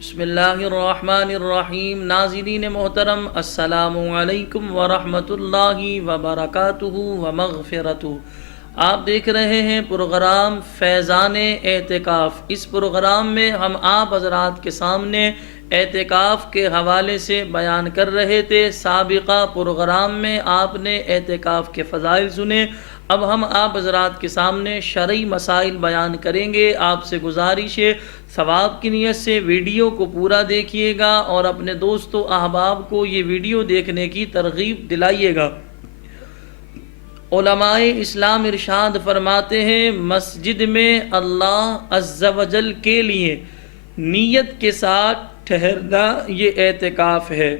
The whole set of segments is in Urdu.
بسم اللہ الرحمن الرحیم۔ ناظرین محترم، السلام علیکم ورحمۃ اللہ وبرکاتہ ومغفرتہ۔ آپ دیکھ رہے ہیں پروگرام فیضان اعتکاف۔ اس پروگرام میں ہم آپ حضرات کے سامنے اعتکاف کے حوالے سے بیان کر رہے تھے۔ سابقہ پروگرام میں آپ نے اعتکاف کے فضائل سنے، اب ہم آپ حضرات کے سامنے شرعی مسائل بیان کریں گے۔ آپ سے گزارش ہے ثواب کی نیت سے ویڈیو کو پورا دیکھیے گا اور اپنے دوست و احباب کو یہ ویڈیو دیکھنے کی ترغیب دلائیے گا۔ علماء اسلام ارشاد فرماتے ہیں، مسجد میں اللہ عز و جل کے لیے نیت کے ساتھ ٹھہرنا یہ اعتکاف ہے،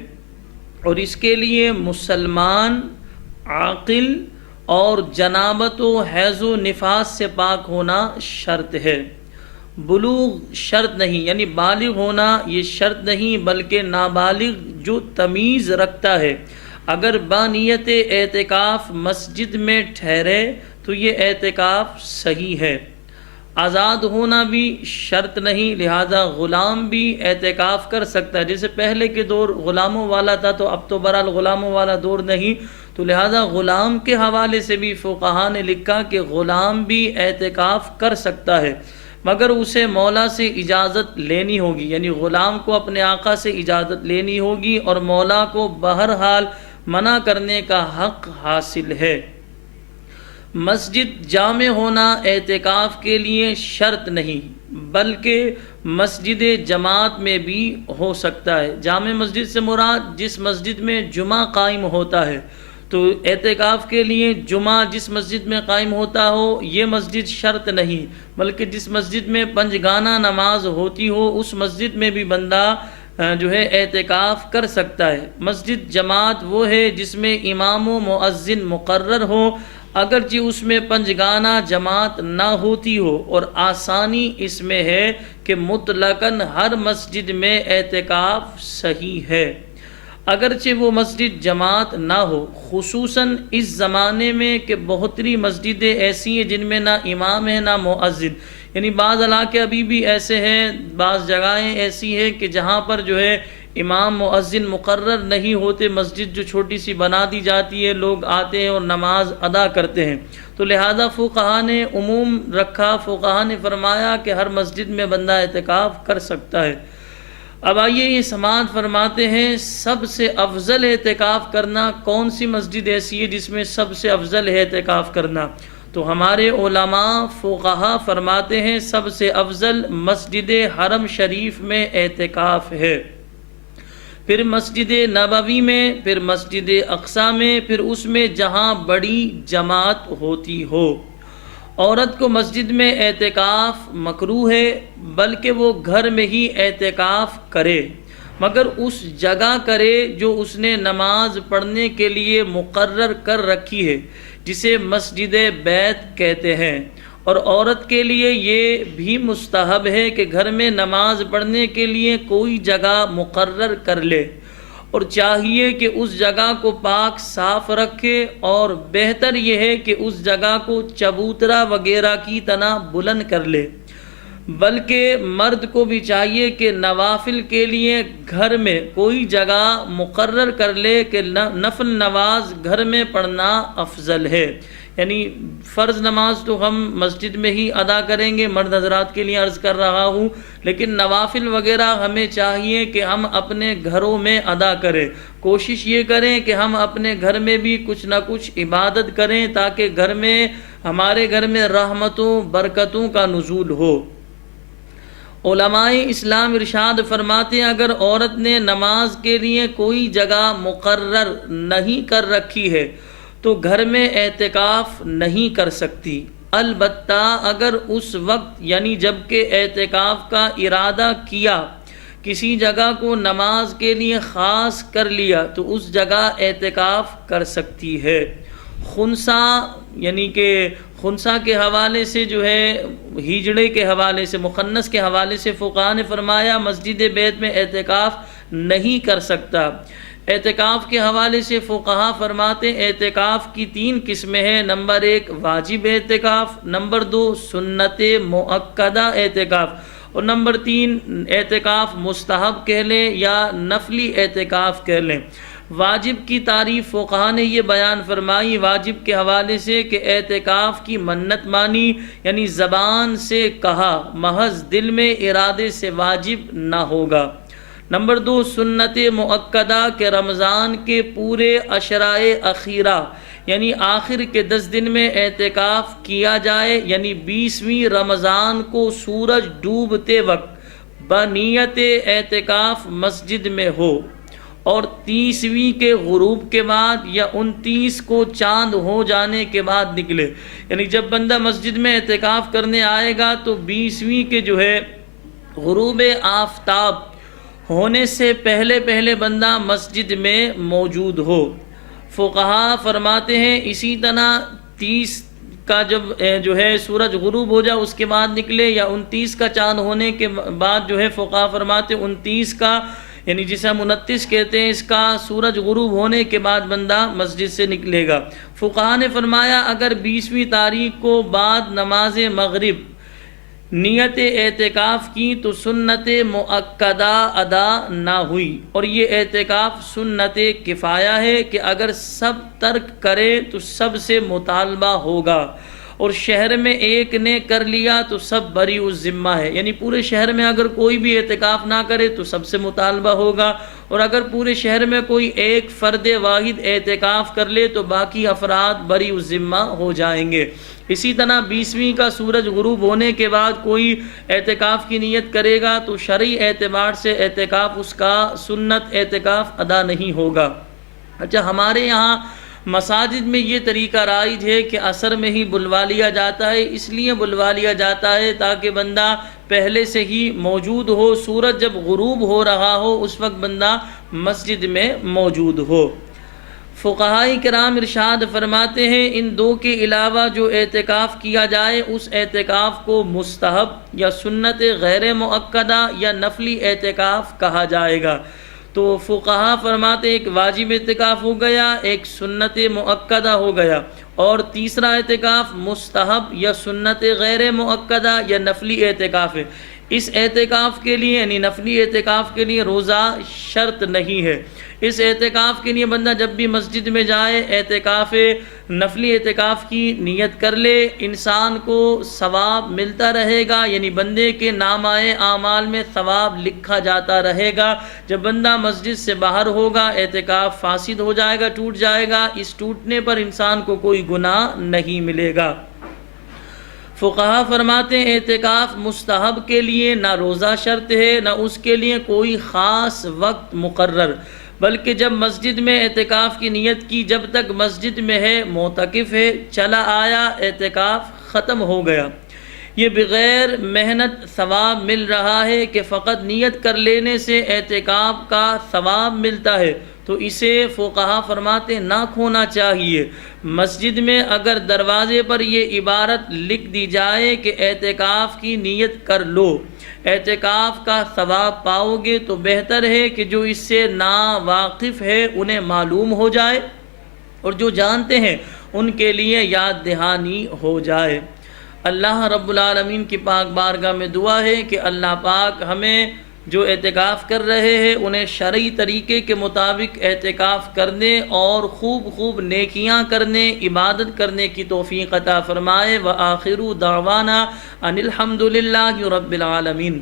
اور اس کے لیے مسلمان عاقل اور جنابت و حیض و نفاس سے پاک ہونا شرط ہے۔ بلوغ شرط نہیں، یعنی بالغ ہونا یہ شرط نہیں، بلکہ نابالغ جو تمیز رکھتا ہے اگر بانیت اعتکاف مسجد میں ٹھہرے تو یہ اعتکاف صحیح ہے۔ آزاد ہونا بھی شرط نہیں، لہذا غلام بھی اعتکاف کر سکتا ہے۔ جیسے پہلے کے دور غلاموں والا تھا تو اب تو برحال غلاموں والا دور نہیں، تو لہذا غلام کے حوالے سے بھی فقہا نے لکھا کہ غلام بھی اعتکاف کر سکتا ہے، مگر اسے مولا سے اجازت لینی ہوگی، یعنی غلام کو اپنے آقا سے اجازت لینی ہوگی اور مولا کو بہرحال منع کرنے کا حق حاصل ہے۔ مسجد جامع ہونا اعتکاف کے لیے شرط نہیں، بلکہ مسجد جماعت میں بھی ہو سکتا ہے۔ جامع مسجد سے مراد جس مسجد میں جمعہ قائم ہوتا ہے، تو اعتکاف کے لیے جمعہ جس مسجد میں قائم ہوتا ہو یہ مسجد شرط نہیں، بلکہ جس مسجد میں پنجگانہ نماز ہوتی ہو اس مسجد میں بھی بندہ جو ہے اعتکاف کر سکتا ہے۔ مسجد جماعت وہ ہے جس میں امام و مؤذن مقرر ہو، اگرچہ اس میں پنجگانہ جماعت نہ ہوتی ہو، اور آسانی اس میں ہے کہ مطلقاً ہر مسجد میں اعتکاف صحیح ہے، اگرچہ وہ مسجد جماعت نہ ہو۔ خصوصاً اس زمانے میں کہ بہتری مسجدیں ایسی ہیں جن میں نہ امام ہے نہ مؤذن، یعنی بعض علاقے ابھی بھی ایسے ہیں، بعض جگہیں ایسی ہیں کہ جہاں پر جو ہے امام مؤذن مقرر نہیں ہوتے، مسجد جو چھوٹی سی بنا دی جاتی ہے، لوگ آتے ہیں اور نماز ادا کرتے ہیں، تو لہذا فقہا نے عموم رکھا، فقہا نے فرمایا کہ ہر مسجد میں بندہ اعتکاف کر سکتا ہے۔ اب آئیے یہ سماعت فرماتے ہیں، سب سے افضل اعتکاف کرنا کون سی مسجد ایسی ہے جس میں سب سے افضل ہے اعتکاف کرنا؟ تو ہمارے علماء فقہا فرماتے ہیں سب سے افضل مسجد حرم شریف میں اعتکاف ہے، پھر مسجد نبوی میں، پھر مسجد اقصی میں، پھر اس میں جہاں بڑی جماعت ہوتی ہو۔ عورت کو مسجد میں اعتکاف مکروہ ہے، بلکہ وہ گھر میں ہی اعتکاف کرے، مگر اس جگہ کرے جو اس نے نماز پڑھنے کے لیے مقرر کر رکھی ہے، جسے مسجد بیت کہتے ہیں۔ اور عورت کے لیے یہ بھی مستحب ہے کہ گھر میں نماز پڑھنے کے لیے کوئی جگہ مقرر کر لے، اور چاہیے کہ اس جگہ کو پاک صاف رکھے، اور بہتر یہ ہے کہ اس جگہ کو چبوترا وغیرہ کی طرح بلند کر لے۔ بلکہ مرد کو بھی چاہیے کہ نوافل کے لیے گھر میں کوئی جگہ مقرر کر لے کہ نفل نماز گھر میں پڑھنا افضل ہے، یعنی فرض نماز تو ہم مسجد میں ہی ادا کریں گے، مرد حضرات کے لیے عرض کر رہا ہوں، لیکن نوافل وغیرہ ہمیں چاہیے کہ ہم اپنے گھروں میں ادا کریں۔ کوشش یہ کریں کہ ہم اپنے گھر میں بھی کچھ نہ کچھ عبادت کریں، تاکہ ہمارے گھر میں رحمتوں برکتوں کا نزول ہو۔ علماء اسلام ارشاد فرماتے ہیں، اگر عورت نے نماز کے لیے کوئی جگہ مقرر نہیں کر رکھی ہے تو گھر میں اعتکاف نہیں کر سکتی، البتہ اگر اس وقت یعنی جب کہ اعتکاف کا ارادہ کیا، کسی جگہ کو نماز کے لیے خاص کر لیا تو اس جگہ اعتکاف کر سکتی ہے۔ خنثی یعنی کہ خنثی کے حوالے سے جو ہے ہجڑے کے حوالے سے، مخنث کے حوالے سے فقہا نے فرمایا مسجد بیت میں اعتکاف نہیں کر سکتا۔ اعتکاف کے حوالے سے فقہا فرماتے ہیں اعتکاف کی 3 قسمیں ہیں، نمبر 1 واجب اعتکاف، نمبر 2 سنت مؤکدہ اعتکاف، اور نمبر 3 اعتکاف مستحب کہہ لیں یا نفلی اعتکاف کہہ لیں۔ واجب کی تعریف فقہا نے یہ بیان فرمائی واجب کے حوالے سے کہ اعتکاف کی منت مانی، یعنی زبان سے کہا، محض دل میں ارادے سے واجب نہ ہوگا۔ نمبر 2 سنت مؤکدہ کہ رمضان کے پورے عشرائے اخیرہ یعنی آخر کے 10 دن میں اعتکاف کیا جائے، یعنی 20ویں رمضان کو سورج ڈوبتے وقت بنیت اعتکاف مسجد میں ہو، اور 30ویں کے غروب کے بعد یا 29 کو چاند ہو جانے کے بعد نکلے۔ یعنی جب بندہ مسجد میں اعتکاف کرنے آئے گا تو 20ویں کے غروب آفتاب ہونے سے پہلے بندہ مسجد میں موجود ہو۔ فقہا فرماتے ہیں اسی طرح 30 کا جب سورج غروب ہو جائے اس کے بعد نکلے، یا 29 کا چاند ہونے کے بعد فقہا فرماتے 29 کا، یعنی جسے ہم 29 کہتے ہیں، اس کا سورج غروب ہونے کے بعد بندہ مسجد سے نکلے گا۔ فقہا نے فرمایا اگر 20ویں تاریخ کو بعد نماز مغرب نیت اعتکاف کی تو سنت مؤکدہ ادا نہ ہوئی، اور یہ اعتکاف سنت کفایہ ہے کہ اگر سب ترک کرے تو سب سے مطالبہ ہوگا، اور شہر میں ایک نے کر لیا تو سب بری الذمہ ہے، یعنی پورے شہر میں اگر کوئی بھی اعتکاف نہ کرے تو سب سے مطالبہ ہوگا، اور اگر پورے شہر میں کوئی ایک فرد واحد اعتکاف کر لے تو باقی افراد بری الذمہ ہو جائیں گے۔ اسی طرح 20ویں کا سورج غروب ہونے کے بعد کوئی اعتکاف کی نیت کرے گا تو شرعی اعتبار سے اعتکاف اس کا سنت اعتکاف ادا نہیں ہوگا۔ اچھا، ہمارے یہاں مساجد میں یہ طریقہ رائج ہے کہ عصر میں ہی بلوا لیا جاتا ہے، اس لیے بلوا لیا جاتا ہے تاکہ بندہ پہلے سے ہی موجود ہو، سورج جب غروب ہو رہا ہو اس وقت بندہ مسجد میں موجود ہو۔ فقہاء کرام ارشاد فرماتے ہیں ان 2 کے علاوہ جو اعتکاف کیا جائے اس اعتکاف کو مستحب یا سنت غیر مؤکدہ یا نفلی اعتکاف کہا جائے گا۔ تو فقہا فرماتے ایک واجب اعتکاف ہو گیا، ایک سنت مؤکدہ ہو گیا، اور تیسرا اعتکاف مستحب یا سنت غیر مؤکدہ یا نفلی اعتکاف ہے۔ اس اعتکاف کے لیے یعنی نفلی اعتکاف کے لیے روزہ شرط نہیں ہے۔ اس اعتکاف کے لیے بندہ جب بھی مسجد میں جائے اعتکاف نفلی اعتکاف کی نیت کر لے، انسان کو ثواب ملتا رہے گا، یعنی بندے کے نامہ اعمال میں ثواب لکھا جاتا رہے گا۔ جب بندہ مسجد سے باہر ہوگا اعتکاف فاسد ہو جائے گا، ٹوٹ جائے گا، اس ٹوٹنے پر انسان کو کوئی گناہ نہیں ملے گا۔ فقہا فرماتے ہیں اعتکاف مستحب کے لیے نہ روزہ شرط ہے، نہ اس کے لیے کوئی خاص وقت مقرر، بلکہ جب مسجد میں اعتکاف کی نیت کی، جب تک مسجد میں ہے معتکف ہے، چلا آیا اعتکاف ختم ہو گیا۔ یہ بغیر محنت ثواب مل رہا ہے کہ فقط نیت کر لینے سے اعتکاف کا ثواب ملتا ہے، تو اسے فقہا فرماتے نہ کھونا چاہیے۔ مسجد میں اگر دروازے پر یہ عبارت لکھ دی جائے کہ اعتکاف کی نیت کر لو، اعتکاف کا ثواب پاؤ گے، تو بہتر ہے کہ جو اس سے نا واقف ہے انہیں معلوم ہو جائے، اور جو جانتے ہیں ان کے لیے یاد دہانی ہو جائے۔ اللہ رب العالمین کی پاک بارگاہ میں دعا ہے کہ اللہ پاک ہمیں جو اعتکاف کر رہے ہیں انہیں شرعی طریقے کے مطابق اعتکاف کرنے اور خوب نیکیاں کرنے، عبادت کرنے کی توفیق عطا فرمائے۔ وآخر دعوانا ان الحمد للہ رب العالمین۔